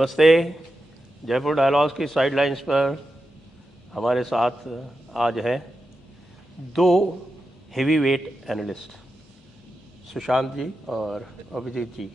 नमस्ते। जयपुर डायलॉग्स की साइडलाइंस पर हमारे साथ आज है दो heavy weight analyst, Sushant ji और Abhijeet ji.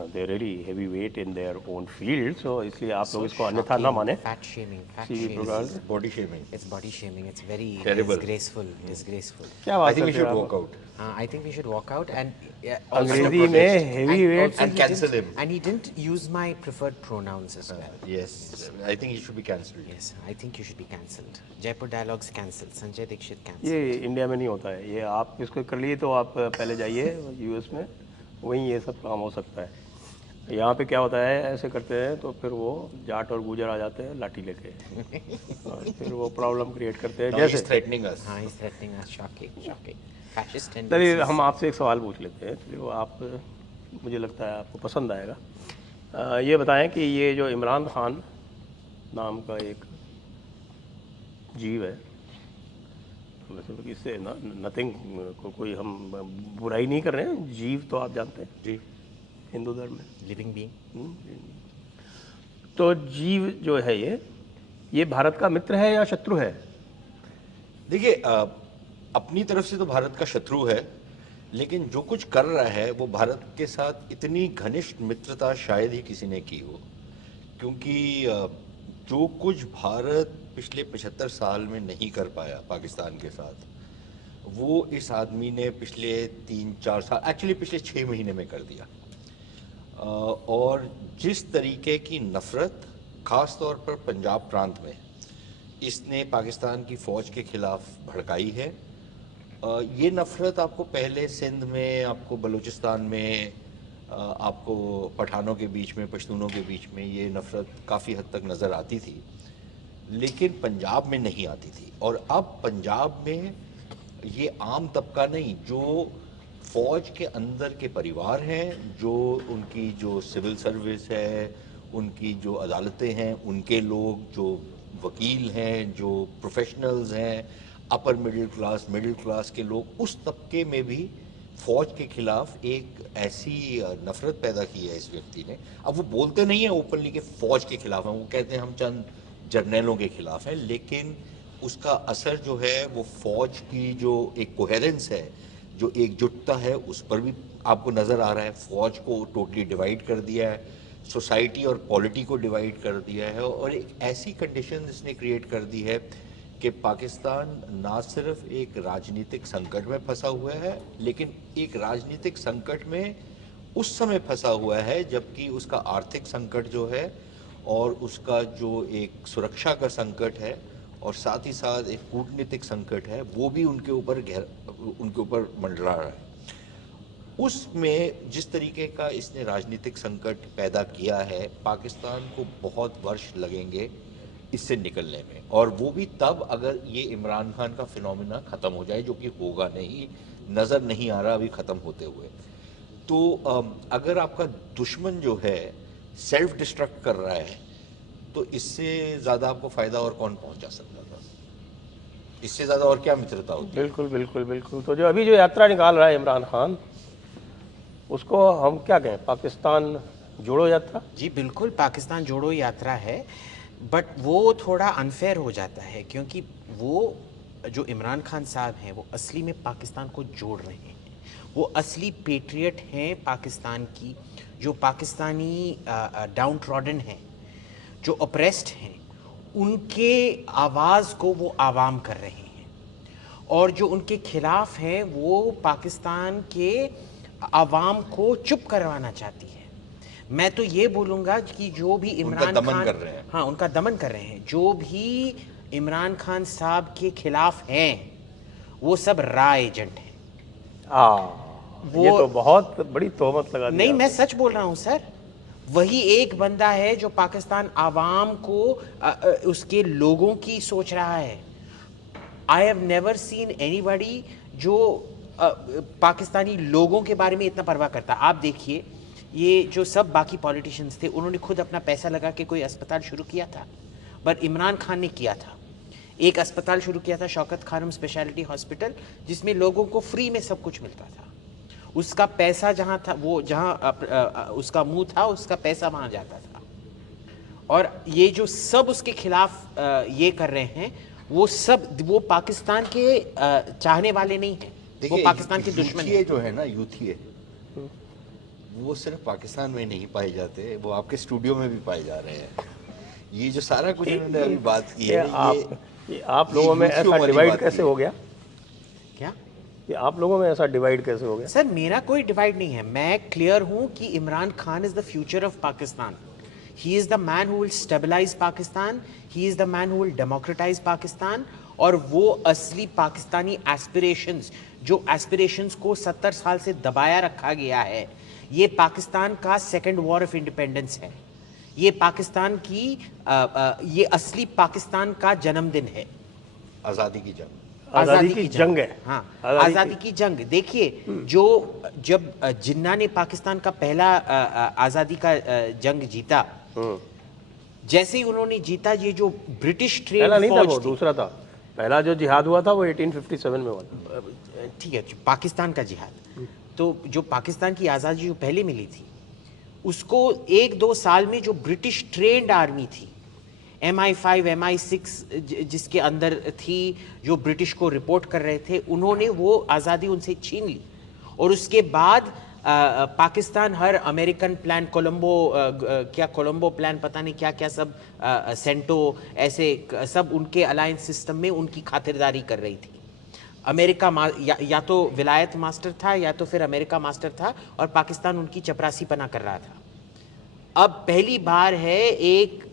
They really heavy weight in their own field, so इसलिए आप लोग इसको अन्यथा ना माने। Fat shaming, fat सीवी shaming. Program Body shaming. It's body shaming. It's very Terrible. disgraceful. Disgraceful. क्या I बात think we करते should हैं walk आप? out I think we should walk out and अंग्रेजी में protest. Heavy weight And cancel him. And he didn't use my preferred pronouns as well. Yes, I think he should be cancelled. Yes, I think you should be cancelled. Jaipur Dialogues cancelled. Sanjay Dikshit cancelled. ये India में नहीं होता है। ये आप इसको कर लिए तो आप पहले जाइए यूएस में, वहीं ये सब काम हो सकता है। यहाँ पे क्या होता है, ऐसे करते हैं तो फिर वो जाट और गुजर आ जाते हैं लाठी लेके और फिर वो प्रॉब्लम क्रिएट करते हैं। Now जैसे he's threatening us. He's threatening us. Shocking, shocking. Fascist चलिए tendencies. हम आपसे एक सवाल पूछ लेते हैं। चलिए वो आप, मुझे लगता है आपको पसंद आएगा। ये बताएं कि ये जो इमरान खान नाम का एक जीव है, मतलब इससे नथिंग, कोई हम बुराई नहीं कर रहे हैं, जीव तो आप जानते हैं जी हिंदू धर्म में। Living being. तो जीव जो है ये भारत का मित्र है या शत्रु है? देखिए, अपनी तरफ से तो भारत का शत्रु है, लेकिन जो कुछ कर रहा है वो भारत के साथ इतनी घनिष्ठ मित्रता शायद ही किसी ने की हो, क्योंकि जो कुछ भारत पिछले 75 साल में नहीं कर पाया पाकिस्तान के साथ, वो इस आदमी ने पिछले 3-4 साल, एक्चुअली पिछले 6 महीने में कर दिया। और जिस तरीके की नफ़रत ख़ास तौर पर पंजाब प्रांत में इसने पाकिस्तान की फ़ौज के ख़िलाफ़ भड़काई है, ये नफ़रत आपको पहले सिंध में, आपको बलूचिस्तान में, आपको पठानों के बीच में, पश्तूनों के बीच में ये नफ़रत काफ़ी हद तक नज़र आती थी, लेकिन पंजाब में नहीं आती थी। और अब पंजाब में ये आम तबका नहीं, जो फ़ौज के अंदर के परिवार हैं, जो उनकी जो सिविल सर्विस है, उनकी जो अदालतें हैं, उनके लोग, जो वकील हैं, जो प्रोफेशनल्स हैं, अपर मिडिल क्लास के लोग, उस तबके में भी फ़ौज के ख़िलाफ़ एक ऐसी नफ़रत पैदा की है इस व्यक्ति ने। अब वो बोलते नहीं हैं ओपनली कि फ़ौज के ख़िलाफ़ हैं, वो कहते हैं हम चंद जर्नैलों के ख़िलाफ़ हैं, लेकिन उसका असर जो है वो फ़ौज की जो एक कोहेरेंस है, जो एकजुटता है, उस पर भी आपको नज़र आ रहा है। फ़ौज को टोटली डिवाइड कर दिया है, सोसाइटी और पॉलिटी को डिवाइड कर दिया है, और एक ऐसी कंडीशन इसने क्रिएट कर दी है कि पाकिस्तान ना सिर्फ एक राजनीतिक संकट में फंसा हुआ है, लेकिन एक राजनीतिक संकट में उस समय फंसा हुआ है जबकि उसका आर्थिक संकट जो है, और उसका जो एक सुरक्षा का संकट है, और साथ ही साथ एक कूटनीतिक संकट है, वो भी उनके ऊपर मंडरा रहा है। उसमें जिस तरीके का इसने राजनीतिक संकट पैदा किया है, पाकिस्तान को बहुत वर्ष लगेंगे इससे निकलने में, और वो भी तब अगर ये इमरान खान का फिनोमिना ख़त्म हो जाए, जो कि होगा नहीं, नज़र नहीं आ रहा अभी ख़त्म होते हुए। तो अगर आपका दुश्मन जो है सेल्फ डिस्ट्रक्ट कर रहा है, तो इससे ज़्यादा आपको फ़ायदा और कौन पहुंचा सकता था? इससे ज़्यादा और क्या मित्रता होती? बिल्कुल बिल्कुल बिल्कुल। तो जो अभी जो यात्रा निकाल रहा है इमरान खान, उसको हम क्या कहें, पाकिस्तान जोड़ो यात्रा? जी बिल्कुल, पाकिस्तान जोड़ो यात्रा है, बट वो थोड़ा अनफेयर हो जाता है, क्योंकि वो जो इमरान खान साहब हैं वो असली में पाकिस्तान को जोड़ रहे हैं। वो असली पेट्रियट हैं पाकिस्तान की, जो पाकिस्तानी डाउन ट्रॉडन हैं, जो ऑप्रेस्ड हैं, उनके आवाज़ को वो आवाम कर रहे हैं, और जो उनके खिलाफ हैं वो पाकिस्तान के आवाम को चुप करवाना चाहती है। मैं तो ये बोलूँगा कि जो भी इमरान खान कर रहे हैं, हाँ, उनका दमन कर रहे हैं, जो भी इमरान खान साहब के खिलाफ हैं वो सब रा एजेंट हैं। ये तो बहुत बड़ी तोहमत लगा दी नहीं, मैं आपने। सच बोल रहा हूँ सर। वही एक बंदा है जो पाकिस्तान आवाम को उसके लोगों की सोच रहा है। I have never seen anybody जो पाकिस्तानी लोगों के बारे में इतना परवाह करता। आप देखिए, ये जो सब बाकी पॉलिटिशियंस थे, उन्होंने खुद अपना पैसा लगा के कोई अस्पताल शुरू किया था, पर इमरान खान ने किया था। एक अस्पताल शुरू किया था, शौकत खानम स्पेशलिटी हॉस्पिटल, जिसमें लोगों को फ्री में सब कुछ मिलता था। उसका पैसा जहां था, वो जहां उसका मुंह था, उसका पैसा वहां जाता था। और ये जो सब उसके खिलाफ ये कर रहे हैं, वो सब वो पाकिस्तान के चाहने वाले नहीं हैं, वो देखिए पाकिस्तान के दुश्मन यूथिये हैं। जो है ना, यूथिये वो सिर्फ पाकिस्तान में नहीं पाए जाते, वो आपके स्टूडियो में भी पाए जा रहे हैं। ये जो सारा कुछ इन्होंने अभी बात की है, ये आप लोगों में यूथियों ऐसा वाली डिवाइड बात कैसे की हो है। गया? क्या ये आप लोगों में ऐसा डिवाइड कैसे हो गया? सर, मेरा कोई डिवाइड नहीं है। मैं क्लियर हूं कि Imran Khan is the future of Pakistan. He is the man who will stabilize Pakistan, he is the man who will democratize Pakistan. और वो असली पाकिस्तानी एस्पिरेशंस, जो एस्पिरेशंस को 70 साल से दबाया रखा गया है, ये पाकिस्तान का सेकेंड वॉर ऑफ इंडिपेंडेंस है। ये पाकिस्तान की ये असली पाकिस्तान का जन्मदिन है। आज़ादी की जंग। आज़ादी की जंग है। हाँ, आज़ादी आज़ादी की जंग। देखिए, जो जब जिन्ना ने पाकिस्तान का पहला आज़ादी का जंग जीता, जैसे ही उन्होंने जीता, ये जो ब्रिटिश ट्रेड पहला नहीं था, वो फौज थी, दूसरा था। पहला जो जिहाद हुआ था वो 1857 में हुआ था। ठीक है, पाकिस्तान का जिहाद, तो जो पाकिस्तान की आज़ादी जो पहले मिली थी, उसको 1-2 साल में जो ब्रिटिश ट्रेंड आर्मी थी, MI5 MI6 जिसके अंदर थी, जो ब्रिटिश को रिपोर्ट कर रहे थे, उन्होंने वो आज़ादी उनसे छीन ली। और उसके बाद पाकिस्तान हर अमेरिकन प्लान, कोलंबो प्लान, पता नहीं क्या क्या सब, सेंटो, ऐसे सब उनके अलायंस सिस्टम में उनकी खातिरदारी कर रही थी। अमेरिका या तो विलायत मास्टर था, या तो फिर अमेरिका मास्टर था, और पाकिस्तान उनकी चपरासी पना कर रहा था। अब पहली बार है एक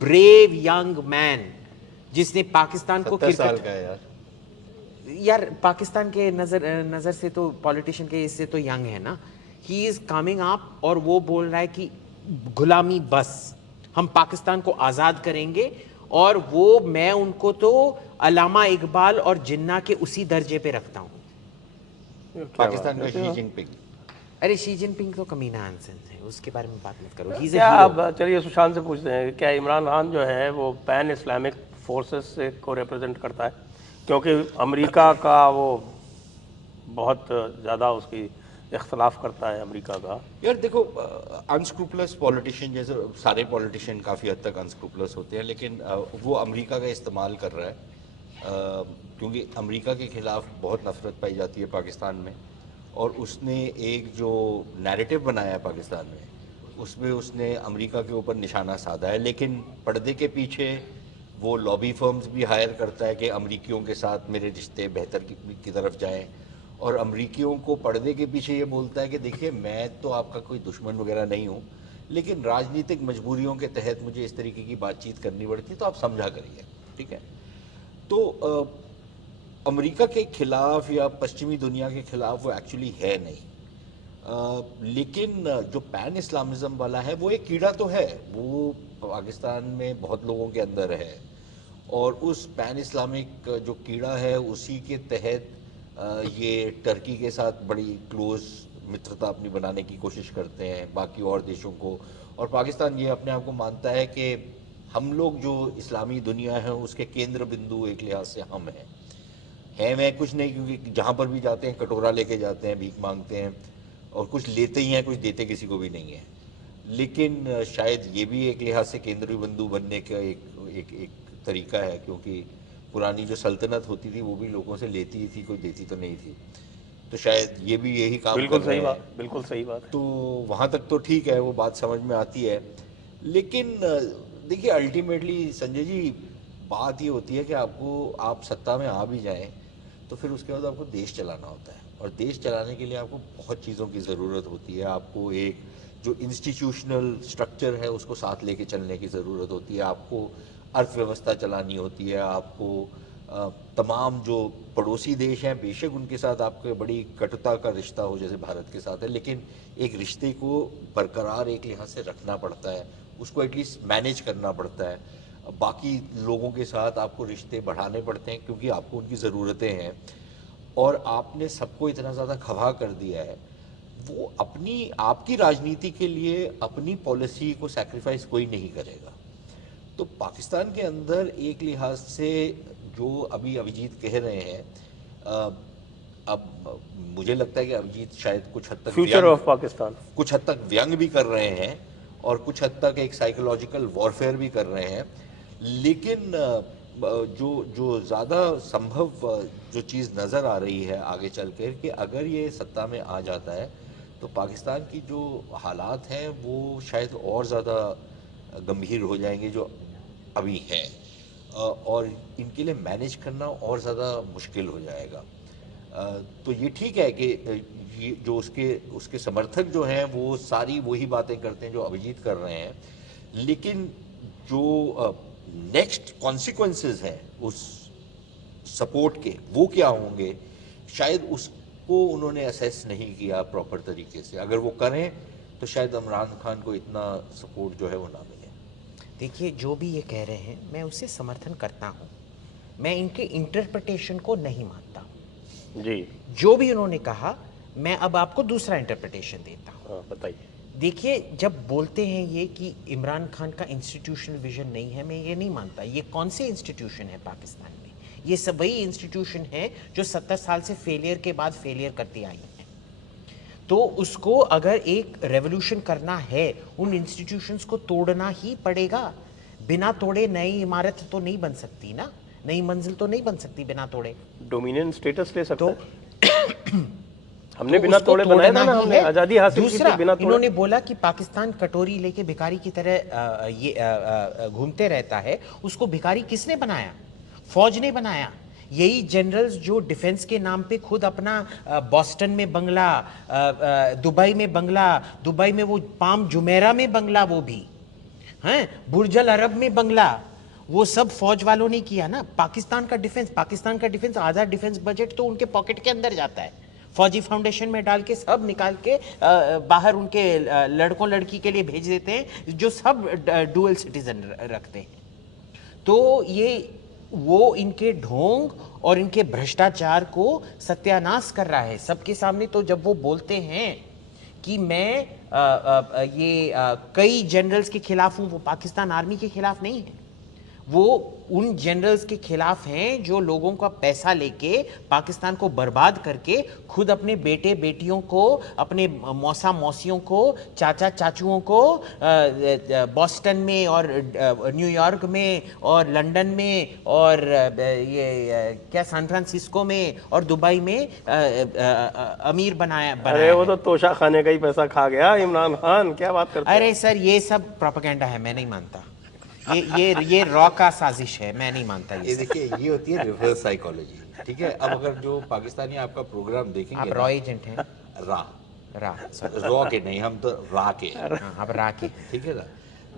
ब्रेव यंग मैन जिसने पाकिस्तान को 70 साल क्रिकेट, का है यार पाकिस्तान के नजर से तो, पॉलिटिशियन के इससे तो यंग है ना। ही इज कमिंग अप और वो बोल रहा है कि गुलामी बस, हम पाकिस्तान को आज़ाद करेंगे। और वो, मैं उनको तो अलामा इकबाल और जिन्ना के उसी दर्जे पे रखता हूँ। पाकिस्तान का शी जिनपिंग। अरे शी जिनपिंग तो कमीना आंसर है, उसके बारे में बात मत करो। He's a क्या hero. अब चलिए सुशांत से पूछते हैं, क्या इमरान खान जो है वो पैन इस्लामिक फोर्सेस से को रिप्रेजेंट करता है? क्योंकि अमेरिका का वो बहुत ज़्यादा उसकी इख्तलाफ करता है अमेरिका का। यार देखो, अनस्क्रूपलस पॉलिटिशियन, जैसे सारे पॉलिटिशियन काफ़ी हद तक अनस्क्रूपलस होते हैं, लेकिन वो अमेरिका का इस्तेमाल कर रहा है, क्योंकि अमेरिका के खिलाफ बहुत नफरत पाई जाती है पाकिस्तान में। और उसने एक जो नैरेटिव बनाया है पाकिस्तान में, उसमें उसने अमेरिका के ऊपर निशाना साधा है। लेकिन पर्दे के पीछे वो लॉबी फर्म्स भी हायर करता है कि अमरीकियों के साथ मेरे रिश्ते बेहतर की तरफ जाएं। और अमरीकियों को पर्दे के पीछे ये बोलता है कि देखिए, मैं तो आपका कोई दुश्मन वगैरह नहीं हूँ, लेकिन राजनीतिक मजबूरियों के तहत मुझे इस तरीके की बातचीत करनी पड़ती है, तो आप समझा करिए, ठीक है। तो अमेरिका के खिलाफ या पश्चिमी दुनिया के खिलाफ वो एक्चुअली है नहीं। लेकिन जो पैन इस्लामिज़म वाला है, वो एक कीड़ा तो है, वो पाकिस्तान में बहुत लोगों के अंदर है। और उस पैन इस्लामिक जो कीड़ा है, उसी के तहत ये टर्की के साथ बड़ी क्लोज मित्रता अपनी बनाने की कोशिश करते हैं, बाकी और देशों को। और पाकिस्तान ये अपने आप को मानता है कि हम लोग जो इस्लामी दुनिया है उसके केंद्र बिंदु एक लिहाज से हम हैं मैं कुछ नहीं, क्योंकि जहाँ पर भी जाते हैं कटोरा लेके जाते हैं, भीख मांगते हैं, और कुछ लेते ही हैं, कुछ देते किसी को भी नहीं है। लेकिन शायद ये भी एक लिहाज से केंद्रीय बिंदु बनने का एक तरीका है, क्योंकि पुरानी जो सल्तनत होती थी वो भी लोगों से लेती ही थी, कोई देती तो नहीं थी। तो शायद ये भी यही काम बिल्कुल कर रहे सही हैं। बात, बिल्कुल सही बात है। तो वहाँ तक तो ठीक है, वो बात समझ में आती है। लेकिन देखिए, अल्टीमेटली संजय जी, बात ये होती है कि आप सत्ता में आ भी जाएं तो फिर उसके बाद आपको देश चलाना होता है, और देश चलाने के लिए आपको बहुत चीज़ों की ज़रूरत होती है। आपको एक जो इंस्टीट्यूशनल स्ट्रक्चर है उसको साथ लेके चलने की ज़रूरत होती है, आपको अर्थव्यवस्था चलानी होती है, आपको तमाम जो पड़ोसी देश हैं, बेशक उनके साथ आपके बड़ी कटुता का रिश्ता हो जैसे भारत के साथ है, लेकिन एक रिश्ते को बरकरार एक लिहाज से रखना पड़ता है, उसको एटलीस्ट मैनेज करना पड़ता है। बाकी लोगों के साथ आपको रिश्ते बढ़ाने पड़ते हैं, क्योंकि आपको उनकी ज़रूरतें हैं। और आपने सबको इतना ज़्यादा खफा कर दिया है, वो अपनी आपकी राजनीति के लिए अपनी पॉलिसी को सैक्रिफाइस कोई नहीं करेगा। तो पाकिस्तान के अंदर एक लिहाज से जो अभी अभिजीत कह रहे हैं, अब मुझे लगता है कि अभिजीत शायद कुछ हद तक फ्यूचर ऑफ पाकिस्तान। कुछ हद तक व्यंग भी कर रहे हैं और कुछ हद तक एक साइकोलॉजिकल वॉरफेयर भी कर रहे हैं, लेकिन जो जो ज़्यादा संभव जो चीज़ नज़र आ रही है आगे चल कर कि अगर ये सत्ता में आ जाता है तो पाकिस्तान की जो हालात हैं वो शायद और ज़्यादा गंभीर हो जाएंगे जो अभी हैं, और इनके लिए मैनेज करना और ज़्यादा मुश्किल हो जाएगा। तो ये ठीक है कि ये जो उसके समर्थक जो हैं वो सारी वही बातें करते हैं जो अभिजीत कर रहे हैं, लेकिन जो नेक्स्ट कॉन्सिक्वेंसेस हैं उस सपोर्ट के वो क्या होंगे, शायद उसको उन्होंने असेस नहीं किया प्रॉपर तरीके से। अगर वो करें तो शायद इमरान खान को इतना सपोर्ट जो है वो ना मिले। देखिए, जो भी ये कह रहे हैं मैं उससे समर्थन करता हूँ, मैं इनके इंटरप्रिटेशन को नहीं मानता हूँ। जी जो भी उन्होंने कहा मैं अब आपको दूसरा इंटरप्रिटेशन देता हूँ। हाँ बताइए। देखिए, जब बोलते हैं ये कि इमरान खान का इंस्टीट्यूशनल विजन नहीं है, मैं ये नहीं मानता। ये कौन से इंस्टीट्यूशन है पाकिस्तान में? ये सब वही इंस्टीट्यूशन है जो 70 साल से फेलियर के बाद फेलियर करती आई हैं। तो उसको अगर एक रेवोल्यूशन करना है उन इंस्टीट्यूशंस को तोड़ना ही पड़ेगा। बिना तोड़े नई इमारत तो नहीं बन सकती ना, नई मंजिल तो नहीं बन सकती बिना तोड़े। डोमिनियन स्टेटस ले सकते तो हमने तो बिना उसको तोड़े बनाया था तोड़ना ना, ही हमने है। आज़ादी हासिल की दूसरा, थी बिना तोड़े। इन्होंने बोला कि पाकिस्तान कटोरी लेके भिखारी की तरह घूमते रहता है। उसको भिखारी किसने बनाया? फौज ने बनाया। यही जनरल्स जो डिफेंस के नाम पे खुद अपना बॉस्टन में बंगला, दुबई में बंगला, दुबई में वो पाम जुमेरा में बंगला, वो भी हैं, बुर्जल अरब में बंगला, वो सब फौज वालों ने किया ना। पाकिस्तान का डिफेंस आधा डिफेंस बजट तो उनके पॉकेट के अंदर जाता है। फौजी फाउंडेशन में डाल के सब निकाल के बाहर उनके लड़कों लड़की के लिए भेज देते हैं, जो सब डुअल सिटीजन रखते हैं। तो ये वो इनके ढोंग और इनके भ्रष्टाचार को सत्यानाश कर रहा है सबके सामने। तो जब वो बोलते हैं कि मैं कई जनरल्स के खिलाफ हूं, वो पाकिस्तान आर्मी के खिलाफ नहीं है, वो उन जनरल्स के खिलाफ हैं जो लोगों का पैसा लेके पाकिस्तान को बर्बाद करके खुद अपने बेटे बेटियों को, अपने मौसा मौसियों को, चाचा चाचुओं को बॉस्टन में और न्यूयॉर्क में और लंदन में और क्या सैन फ्रांसिस्को में और दुबई में अमीर बनाया अरे वो तो तोशा खाने का ही पैसा खा गया इमरान खान, क्या बात करते हैं? अरे सर, ये सब प्रोपेगेंडा है, मैं नहीं मानता। ये रॉ का साजिश है, मैं नहीं मानता ये देखिए, ये होती है रिवर्स साइकोलॉजी। ठीक है, अब अगर जो पाकिस्तानी आपका प्रोग्राम देखेंगे, आप रॉ एजेंट हैं? रा सॉरी, रॉ के नहीं, हम तो रा के। हाँ, आप रा के। ठीक है ना।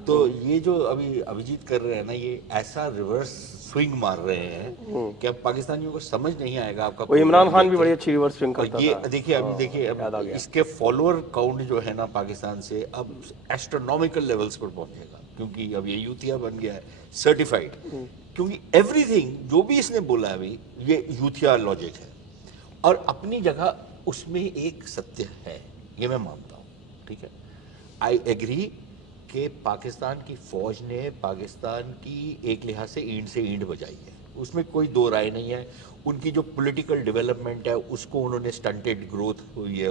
तो ये जो अभी अभिजीत कर रहे हैं ना, ये ऐसा रिवर्स स्विंग मार रहे हैं कि अब पाकिस्तानियों को समझ नहीं आएगा आपका। वो इमरान खान भी बड़ी अच्छी रिवर्स स्विंग करता ये था। देखिए, अभी देखिए, अब इसके फॉलोअर काउंट जो है ना पाकिस्तान से अब एस्ट्रोनॉमिकल लेवल्स पर पहुंचेगा, क्योंकि अब ये यूथिया बन गया है, सर्टिफाइड। क्योंकि एवरीथिंग जो भी इसने बोला है अभी, ये यूथिया लॉजिक है, और अपनी जगह उसमें एक सत्य है, ये मैं मानता हूँ। ठीक है, आई एग्री कि पाकिस्तान की फौज ने पाकिस्तान की एक लिहाज से ईंट बजाई है, उसमें कोई दो राय नहीं है। उनकी जो पॉलिटिकल डेवलपमेंट है उसको उन्होंने, स्टंटेड ग्रोथ हुई है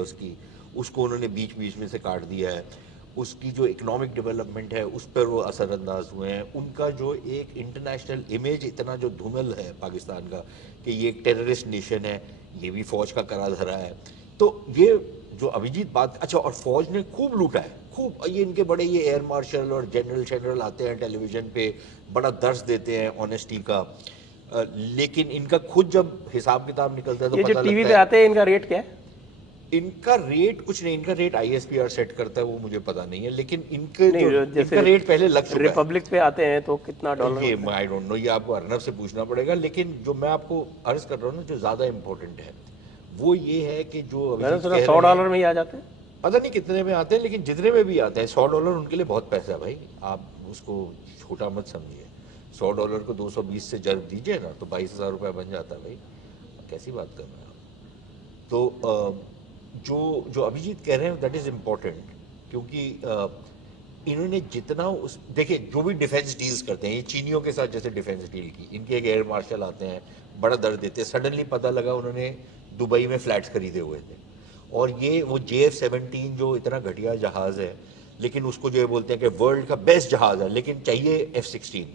उसको उन्होंने बीच बीच में से काट दिया है। उसकी जो इकोनॉमिक डेवलपमेंट है उस पर वो असरअंदाज हुए हैं। उनका जो एक इंटरनेशनल इमेज इतना जो धूमिल है पाकिस्तान का कि ये एक टेररिस्ट नेशन है, ये भी फौज का करा धरा है। तो ये जो अभिजीत बात, अच्छा, और फौज ने खूब लूटा है, खूब। ये इनके बड़े ये एयर मार्शल और जनरल आते हैं टेलीविजन पे, बड़ा दर्श देते हैं ऑनेस्टी का, लेकिन इनका खुद जब हिसाब किताब निकलता है तो ये पता जो टीवी लगता पे है आते हैं, इनका रेट क्या है? इनका रेट कुछ नहीं, इनका रेट ISPR सेट करता है, वो मुझे पता नहीं है, लेकिन इनके नहीं, जो जैसे इनका रेट पहले लग चुका है। रिपब्लिक पे आते हैं तो कितना डॉलर? ये आई डोंट नो, ये आपको अर्नब से पूछना पड़ेगा। लेकिन जो मैं आपको अर्ज कर रहा हूँ ना, जो ज्यादा इंपॉर्टेंट है वो ये है कि जो मैंने सुना $100 में ही आ जाते हैं। पता नहीं कितने में आते हैं, लेकिन जितने में भी आते हैं, $100 उनके लिए बहुत पैसा है भाई। आप उसको छोटा मत समझिए। $100 को 220 से जब दीजिए ना तो 22,000 रुपये बन जाता है भाई। कैसी बात कर रहे हैं आप? तो जो अभिजीत कह रहे हैं दैट इज इम्पोर्टेंट, क्योंकि इन्होंने जितना उस, देखिए, जो भी डिफेंस डील्स करते हैं, ये चीनियों के साथ जैसे डिफेंस डील की, इनके एक एयर मार्शल आते हैं, बड़ा दर्द देते हैं। सडनली पता लगा उन्होंने दुबई में फ्लैट्स खरीदे हुए थे। और ये वो JF-17 जो इतना घटिया जहाज़ है, लेकिन उसको जो है बोलते हैं कि वर्ल्ड का बेस्ट जहाज़ है, लेकिन चाहिए F-16।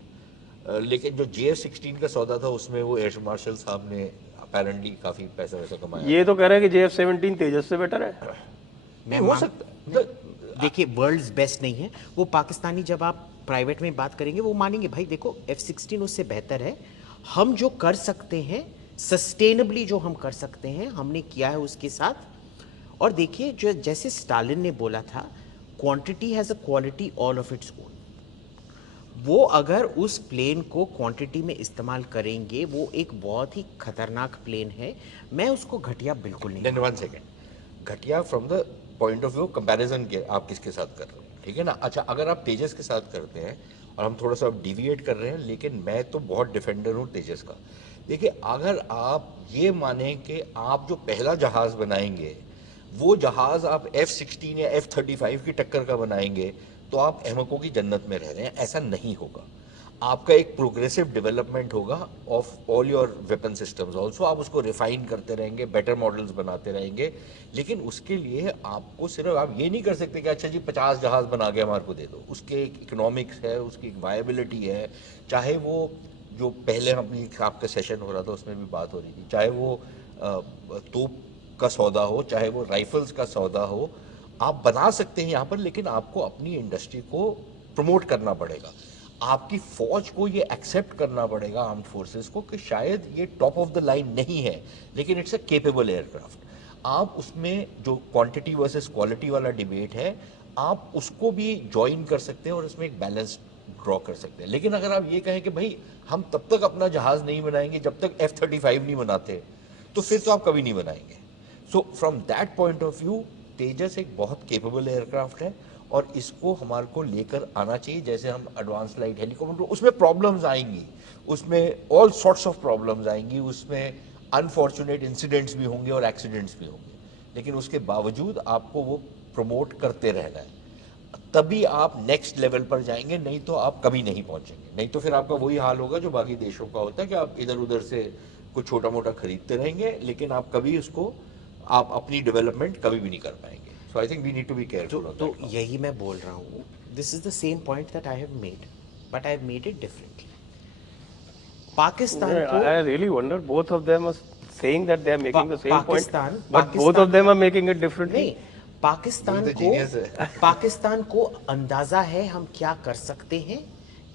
लेकिन जो JF-16 का सौदा था उसमें वो एयर मार्शल साहब ने अपेरेंटली काफ़ी पैसा वैसा कमाया। ये तो कह रहे हैं कि JF-17 तेजस से बेटर है। नहीं हो सकता है। मतलब देखिए वर्ल्ड्स बेस्ट नहीं है वो, पाकिस्तानी जब आप प्राइवेट में बात करेंगे वो मानेंगे भाई देखो F-16 उससे बेहतर है। हम जो कर सकते हैं सस्टेनेबली, जो हम कर सकते हैं हमने किया है उसके साथ। और देखिए जो जैसे स्टालिन ने बोला था, quantity has a quality all of its own. वो अगर उस प्लेन को क्वांटिटी में इस्तेमाल करेंगे, वो एक बहुत ही खतरनाक प्लेन है। मैं उसको घटिया बिल्कुल नहीं। वन सेकेंड, घटिया from the point of view comparison के आप किसके साथ कर रहे हैं, ठीक है ना। अच्छा, अगर आप तेजस के साथ करते हैं और हम थोड़ा सा अब डिविएट कर रहे हैं, लेकिन मैं तो बहुत डिफेंडर हूँ तेजस का। देखिए, अगर आप ये माने कि आप जो पहला जहाज बनाएंगे वो जहाज आप F-16 या F-35 की टक्कर का बनाएंगे तो आप अहमकों की जन्नत में रह रहे हैं। ऐसा नहीं होगा। आपका एक प्रोग्रेसिव डेवलपमेंट होगा of all your weapon systems also. आप उसको रिफाइन करते रहेंगे, बेटर मॉडल्स बनाते रहेंगे, लेकिन उसके लिए आपको सिर्फ आप ये नहीं कर सकते कि अच्छा जी 50 जहाज बना के हमारे को दे दो। उसके एक इकोनॉमिक्स है, उसकी एक वायबिलिटी है। चाहे वो जो पहले अपनी आपका सेशन हो रहा था उसमें भी बात हो रही थी, चाहे वो तोप का सौदा हो, चाहे वो राइफल्स का सौदा हो, आप बना सकते हैं यहाँ पर, लेकिन आपको अपनी इंडस्ट्री को प्रमोट करना पड़ेगा। आपकी फौज को ये एक्सेप्ट करना पड़ेगा, आर्म्ड फोर्सेस को, कि शायद ये टॉप ऑफ द लाइन नहीं है, लेकिन इट्स अ केपेबल एयरक्राफ्ट। आप उसमें जो क्वांटिटी वर्सेस क्वालिटी वाला डिबेट है, आप उसको भी ज्वाइन कर सकते हैं और उसमें एक बैलेंस ड्रॉ कर सकते हैं। लेकिन अगर आप ये कहें कि भाई हम तब तक अपना जहाज नहीं बनाएंगे जब तक F-35 नहीं बनाते, तो फिर तो आप कभी नहीं बनाएंगे। So from that point of view Tejas एक बहुत केपेबल एयरक्राफ्ट है और इसको हमारे को लेकर आना चाहिए। जैसे हम एडवांस लाइट हेलीकॉप्टर, उसमें प्रॉब्लम्स आएंगी, उसमें ऑल सॉर्ट्स ऑफ प्रॉब्लम्स आएंगी, उसमें अनफॉर्चुनेट इंसिडेंट्स भी होंगे और एक्सीडेंट्स भी होंगे, लेकिन उसके बावजूद आपको वो प्रमोट करते रहना है, तभी आप नेक्स्ट लेवल पर जाएंगे। नहीं तो आप कभी नहीं पहुंचेंगे। नहीं तो फिर आपका वही हाल होगा जो बाकी देशों का होता है कि आप इधर उधर से कुछ छोटा मोटा खरीदते रहेंगे, लेकिन आप कभी उसको आप अपनी डेवलपमेंट कभी भी नहीं कर पाएंगे। So I think we need to be careful. तो यही मैं बोल रहा हूँ, this is the same point that I have made, but I have made it differently. Pakistan को I really wonder, both of them are saying that they are making the same point, Pakistan but both of them are making it differently. नहीं, पाकिस्तान ये तो genius है। को पाकिस्तान को अंदाजा है हम क्या कर सकते हैं,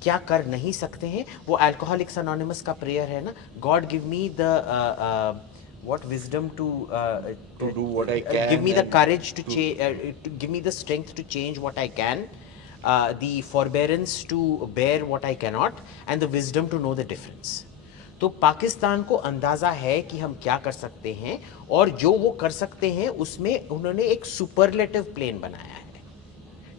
क्या कर नहीं सकते हैं। वो अल्कोहलिक्स अनोनिमस का प्रेयर है ना, God give me the what wisdom to do what I can, give me the and courage to change, give me the strength to change what I can, the forbearance to bear what I cannot, and the wisdom to know the difference. तो पाकिस्तान को अंदाजा है कि हम क्या कर सकते हैं, और जो वो कर सकते हैं उसमें उन्होंने एक सुपरलेटिव प्लेन बनाया है।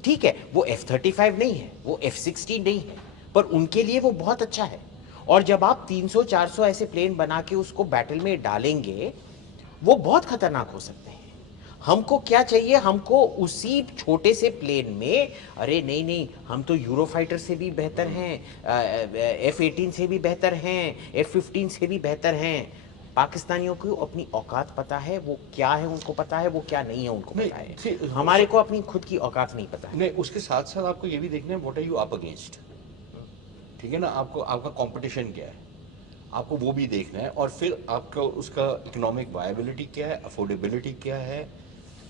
ठीक है, वो F-35 नहीं है, वो F-16 नहीं है, पर उनके लिए वो बहुत अच्छा है। और जब आप 300-400 ऐसे प्लेन बना के उसको बैटल में डालेंगे, वो बहुत खतरनाक हो सकते हैं। हमको क्या चाहिए, हमको उसी छोटे से प्लेन में, अरे नहीं नहीं, हम तो यूरोफाइटर से भी बेहतर हैं, F-18 से भी बेहतर हैं, F-15 से भी बेहतर हैं। पाकिस्तानियों को अपनी औकात पता है, वो क्या है उनको पता है, वो क्या नहीं है उनको पता है। हमारे को अपनी खुद की औकात नहीं पता है। नहीं, उसके साथ साथ आपको ये भी देखना है what are you up against, ठीक है ना। आपको आपका कंपटीशन क्या है, आपको वो भी देखना है। और फिर आपका उसका इकोनॉमिक वायबिलिटी क्या है, अफोर्डेबिलिटी क्या है,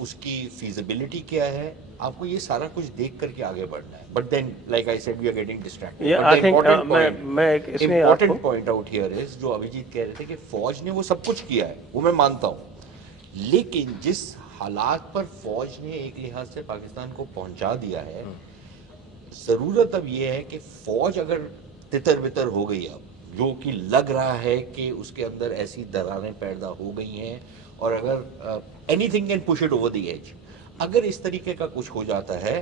उसकी फीजिबिलिटी क्या है, आपको ये सारा कुछ देख करके आगे बढ़ना है। But then like I said we are getting distracted. Yeah, I think मैं एक इसमें important point out here is, जो अभिजीत कह रहे थे कि फौज ने वो सब कुछ किया है, वो मैं मानता हूँ, लेकिन जिस हालात पर फौज ने एक लिहाज से पाकिस्तान को पहुंचा दिया है, जरूरत अब ये है कि फौज अगर तितर बितर हो गई, अब जो कि लग रहा है कि उसके अंदर ऐसी दरारें पैदा हो गई हैं, और अगर anything can push it over the edge, अगर इस तरीके का कुछ हो जाता है,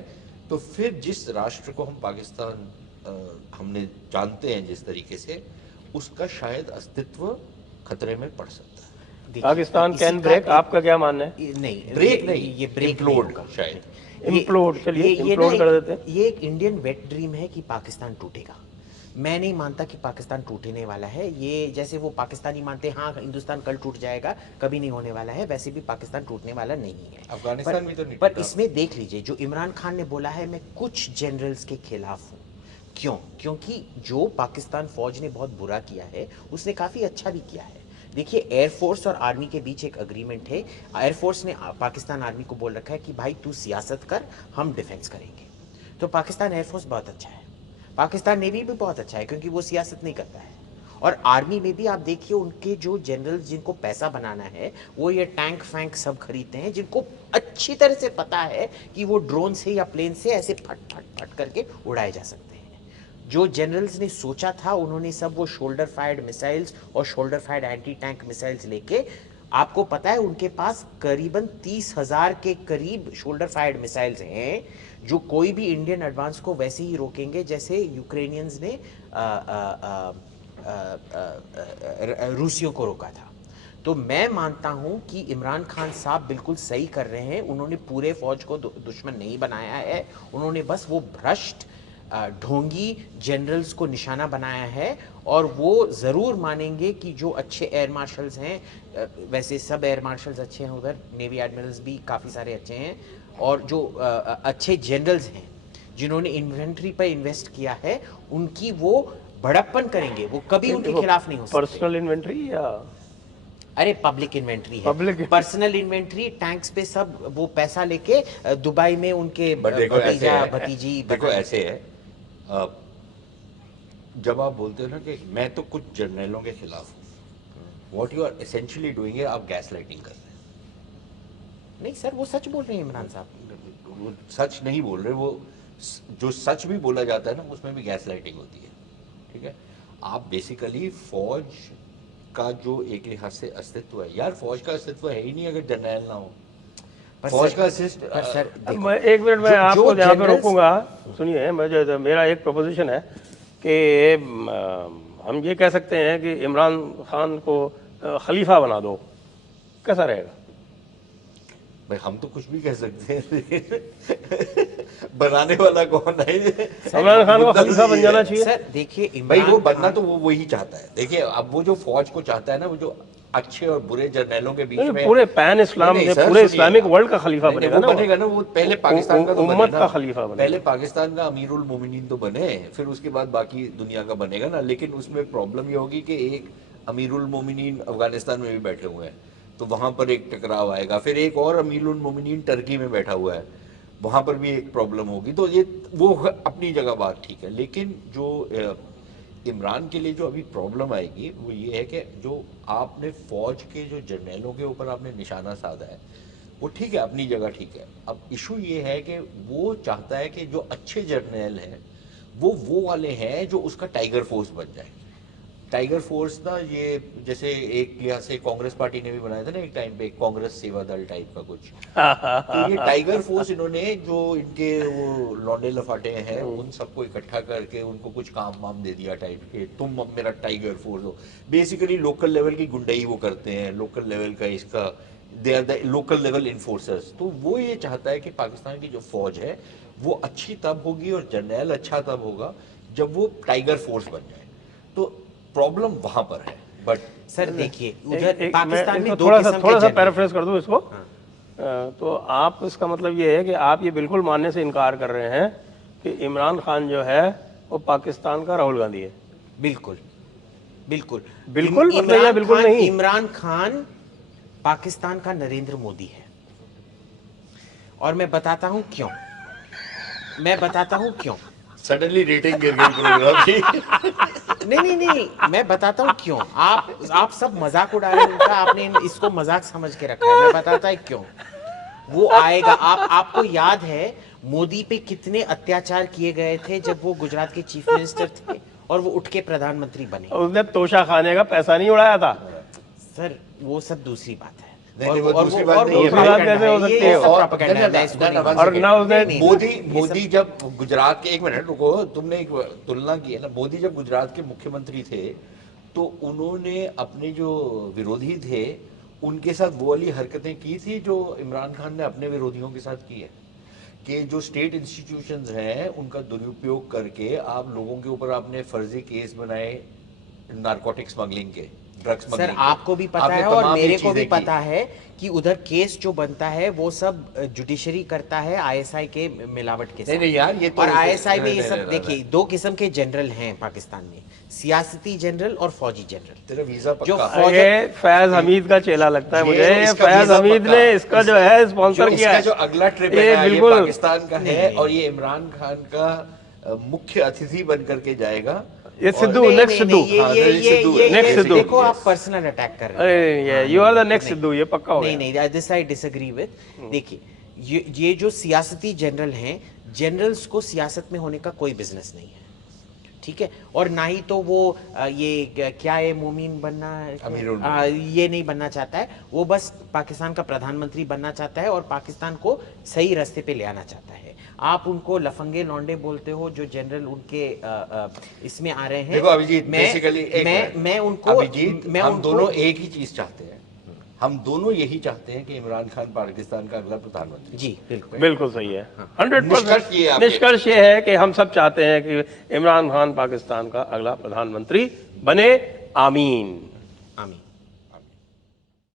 तो फिर जिस राष्ट्र को हम पाकिस्तान हमने जानते हैं जिस तरीके से, उसका शायद अस्तित्व खतरे में पड़ सकता है। पाकिस्तान कैन ब्रेक, आपका क्या मानना है? नहीं, ब्रेक नहीं, ये ब्रेक implode नहीं होगा शायद। इम्प्लोड, चलिए ये इम्प्लोड ना कर देते हैं। ये एक इंडियन वेट ड्रीम है कि पाकिस्तान टूटेगा। मैं नहीं मानता कि पाकिस्तान टूटने वाला है। ये जैसे वो पाकिस्तानी मानते हैं हाँ हिंदुस्तान कल टूट जाएगा, कभी नहीं होने वाला है, वैसे भी पाकिस्तान टूटने वाला नहीं है। अफगानिस्तान भी तो नहीं पर टूटा। इसमें देख लीजिए जो इमरान खान ने बोला है, मैं कुछ जनरल्स के खिलाफ हूँ। क्यों? क्योंकि जो पाकिस्तान फौज ने बहुत बुरा किया है उसने काफ़ी अच्छा भी किया है। देखिए एयरफोर्स और आर्मी के बीच एक अग्रीमेंट है। एयरफोर्स ने पाकिस्तान आर्मी को बोल रखा है कि भाई तू सियासत कर, हम डिफेंस करेंगे। तो पाकिस्तान एयरफोर्स बहुत अच्छा है, पाकिस्तान नेवी भी बहुत अच्छा है क्योंकि वो सियासत नहीं करता है। और आर्मी में भी आप देखिए उनके जो जनरल जिनको पैसा बनाना है वो ये टैंक फैंक सब खरीदते हैं, जिनको अच्छी तरह से पता है कि वो ड्रोन से या प्लेन से ऐसे फट फट फट करके उड़ाए जा सकते हैं। जो जनरल्स ने सोचा था उन्होंने सब वो शोल्डर फायर्ड मिसाइल्स और shoulder fired anti tank missiles लेके, आपको पता है उनके पास करीबन 30,000 के करीब शोल्डर फायर्ड मिसाइल्स हैं जो कोई भी इंडियन एडवांस को वैसे ही रोकेंगे जैसे यूक्रेनियंस ने रूसियों को रोका था। तो मैं मानता हूं कि इमरान खान साहब बिल्कुल सही कर रहे हैं। उन्होंने पूरे फौज को दुश्मन नहीं बनाया है, उन्होंने बस वो भ्रष्ट ढोंगी जनरल्स को निशाना बनाया है। और वो ज़रूर मानेंगे कि जो अच्छे एयर मार्शल्स हैं, वैसे सब एयर मार्शल्स अच्छे हैं उधर, नेवी एडमिरल्स भी काफ़ी सारे अच्छे हैं, और जो अच्छे जनरल्स हैं जिन्होंने इन्वेंट्री पर इन्वेस्ट किया है उनकी वो बड़प्पन करेंगे, वो कभी उनके खिलाफ नहीं हो सकते। पर्सनल इन्वेंट्री या अरे पब्लिक इन्वेंट्री है, Public- पर्सनल इन्वेंट्री, टैंक्स पे सब वो पैसा लेके दुबई में उनके बट देखो ऐसे भतीजा है, भतीजी देखो ऐसे है, अ, जब आप बोलते हो ना कि मैं तो कुछ जर्नलों के खिलाफ हूँ, what you are essentially doing है आप गैस लाइटिंग कर रहे हैं। नहीं सर वो सच बोल रहे हैं इमरान साहब। वो सच नहीं बोल रहे, वो जो सच भी बोला जाता है ना उसमें भी गैस लाइटिंग होती है। ठीक है, आप बेसिकली फौज का जो एक लिहाज से अस्तित्व है, यार फौज का अस्तित्व है ही नहीं अगर जर्नैल ना हो। पर फौज सर- का असिस्ट पर सर देखो, मैं एक मिनट में जो आपको यहाँ पे generals- रोकूंगा। सुनिए, मेरा एक प्रपोजिशन है कि हम ये कह सकते हैं कि इमरान खान को खलीफा बना दो, कैसा रहेगा? भाई हम तो कुछ भी कह सकते हैं बनाने वाला कौन है? इमरान खान को खलीफा बन जाना चाहिए। सर देखिए भाई वो इमरान बनना खान, तो वो वही चाहता है। देखिए अब वो जो फौज को चाहता है ना, वो जो अच्छे और बुरे जर्नैलों के बीच में पूरे पैन इस्लाम नहीं, में, सर, पूरे सुनिए, इस्लामिक वर्ल्ड का खलीफा नहीं, बनेगा वो ना, वो। बनेगा ना, वो पहले पाकिस्तान का तो उम्मत बने ना, का खलीफा बनेगा। पहले पाकिस्तान का अमीरुल मोमिनीन तो बने, फिर उसके बाद बाकी दुनिया का बनेगा ना। लेकिन उसमें प्रॉब्लम ये होगी कि एक अमीरुल मोमिनीन अफगानिस्तान में भी बैठे हुए हैं, तो वहां पर एक टकराव आएगा। फिर एक और अमीरुल मोमिनीन टर्की में बैठा हुआ है, वहां पर भी एक प्रॉब्लम होगी। तो ये वो अपनी जगह बात ठीक है, लेकिन जो इमरान के लिए जो अभी प्रॉब्लम आएगी वो ये है कि जो आपने फौज के जो जर्नैलों के ऊपर आपने निशाना साधा है, वो ठीक है, अपनी जगह ठीक है। अब इशू ये है कि वो चाहता है कि जो अच्छे जर्नैल हैं वो वाले हैं जो उसका टाइगर फोर्स बन जाए। टाइगर फोर्स ना, ये जैसे एक लिहाज से कांग्रेस पार्टी ने भी बनाया था ना एक टाइम पे, कांग्रेस सेवा दल टाइप का कुछ। तो ये टाइगर फोर्स इन्होंने जो इनके वो लौंडे लफाटे हैं उन सबको इकट्ठा करके उनको कुछ काम वाम दे दिया टाइप के, तुम अब मेरा टाइगर फोर्स हो। बेसिकली लोकल लेवल की गुंडाई वो करते हैं, लोकल लेवल का इसका, they are the local level enforcers. तो वो ये चाहता है कि पाकिस्तान की जो फौज है वो अच्छी तब होगी और जर्नैल अच्छा तब होगा जब वो टाइगर फोर्स बन जाए। तो प्रॉब्लम वहां पर है। बट सर देखिए मैं उधर पाकिस्तान में दो थोड़ा किस्म सा के जनरल पैराफ्रेज कर दूं इसको। तो आप, इसका मतलब ये है कि आप ये बिल्कुल मानने से इनकार कर रहे हैं कि इमरान खान जो है वो पाकिस्तान का राहुल गांधी है? बिल्कुल बिल्कुल बिल्कुल मतलब या बिल्कुल नहीं? इमरान खान पाकिस्तान का नरेंद्र मोदी है, और मैं बताता हूं क्यों। मैं बताता हूं क्यों। सडनली रेटिंग गिर गई प्रोग्राम की। नहीं, मैं बताता हूँ क्यों। आप सब मजाक उड़ा रहे हैं उनका, आपने इसको मजाक समझ के रखा है। मैं बताता है क्यों वो आएगा। आपको याद है मोदी पे कितने अत्याचार किए गए थे जब वो गुजरात के चीफ मिनिस्टर थे और वो उठ के प्रधानमंत्री बने। उसने तोशा खाने का पैसा नहीं उड़ाया था। सर वो सब दूसरी बात है। नहीं, वो दूसरी बात नहीं है। दूसरी बात कैसे हो सकती है? और ना उसने मोदी जब गुजरात के, एक मिनट रुको, तुमने एक तुलना की है ना, मोदी जब गुजरात के मुख्यमंत्री थे तो उन्होंने अपने जो विरोधी थे उनके साथ वो वाली हरकतें की थी जो इमरान खान ने अपने विरोधियों के साथ की है। कि जो स्टेट इंस्टीट्यूशंस हैं उनका दुरुपयोग करके आप लोगों के ऊपर आपने फर्जी केस बनाए नारकोटिक स्मगलिंग के, ड्रग्स सर आपको भी पता है और मेरे को भी पता है कि उधर केस जो बनता है वो सब जुडिशरी करता है आईएसआई के मिलावट के साथ। नहीं यार, ये तो और आईएसआई में नहीं, ये नहीं, सब नहीं, देखिए दो किस्म के जनरल हैं पाकिस्तान में, सियासती जनरल और फौजी जनरल। तेरा वीजा जो पक्का ये फैज हमीद का चेला लगता है ये मुझे। इसका फैज वीजा हमीद पक्का। ने इसका जो है स्पॉन्सर किया इसका है। जो अगला ट्रिप ये है ना, ये बिल्कुल पाकिस्तान का है और ये इमरान खान का मुख्य अतिथि बन करके जाएगा। ये सिद्धू, नहीं, नेक्स्ट नहीं, सिद्धू। नहीं, हाँ, ये सिद्धू, next सिद्धू। देखो आप पर्सनल अटैक कर रहे अरे हो। ये you are the next Sidhu, ये पक्का हो नहीं गया। नहीं, दिस आई डिसएग्री विद। देखिए ये जो सियासती जनरल हैं, जनरल्स को सियासत में होने का कोई बिजनेस नहीं है, ठीक है। और ना ही तो वो ये क्या है मोमीन बनना, ये नहीं बनना चाहता है। वो बस पाकिस्तान का प्रधानमंत्री बनना चाहता है और पाकिस्तान को सही रास्ते पे ले आना चाहता है। आप उनको लफंगे लौंडे बोलते हो जो जनरल उनके इसमें आ रहे हैं। देखो अभिजीत, बेसिकली मैं उनको अभिजीत, हम दोनों एक ही चीज चाहते हैं। हम दोनों यही चाहते हैं कि इमरान खान पाकिस्तान का अगला प्रधानमंत्री। जी बिल्कुल बिल्कुल सही है। हाँ। 100% निष्कर्ष ये है कि हम सब चाहते हैं कि इमरान खान पाकिस्तान का अगला प्रधानमंत्री बने। आमीन। आमीन।